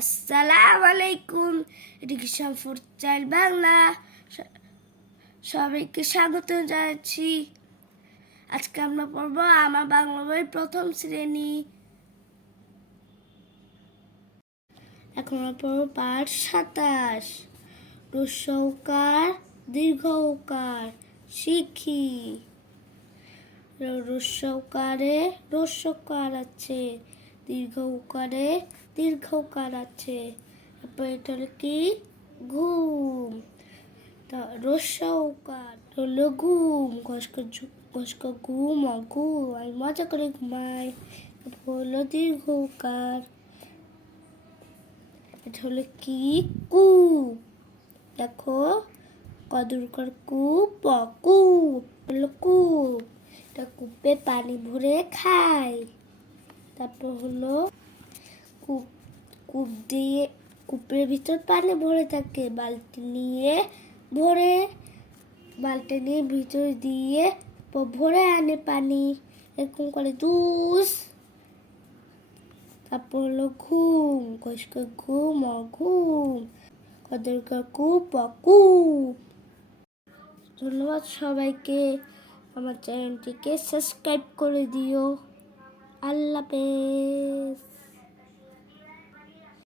আসসালামু আলাইকুম সম্পূর্ণ চাইল বাংলা? সবাইকে স্বাগত জানাচ্ছি। আজকে আমরা পড়ব আমার বাংলা বই প্রথম শ্রেণি। এখন আমরা পড়ব পাঠ সাতাশ। রস্যৌকার দীর্ঘৌকার শিখি। রস্যৌকারে রস্যকার আছে। দীর্ঘ উকারে, দীর্ঘ উকার আছে। তারপর এটা হলো কি? ঘুম। রস্য উকার হলো ঘুম। ঘস্ক ঘুম ঘুম আমি মজা করে ঘুমাই। তারপর হলো দীর্ঘ উকার। এটা হলো কি? কূপ। দেখো কদরকর কূপ কূপ হলো কূপ। এটা কূপে পানি ভরে খায় তারপর হলো কূপ কূপ দিয়ে কূপের ভিতর পানি ভরে থাকে। বালতি নিয়ে ভরে, বালতি নিয়ে ভিতর দিয়ে ভরে আনে পানি। এরকম করে দুস। তারপর হলো ঘুম কষ্ট ঘুম ও ঘুম কদরকার কূপ ও কূপ ধন্যবাদ সবাইকে। আমার চ্যানেলটিকে সাবস্ক্রাইব করে দিও। আল্লাহ হাফেজ।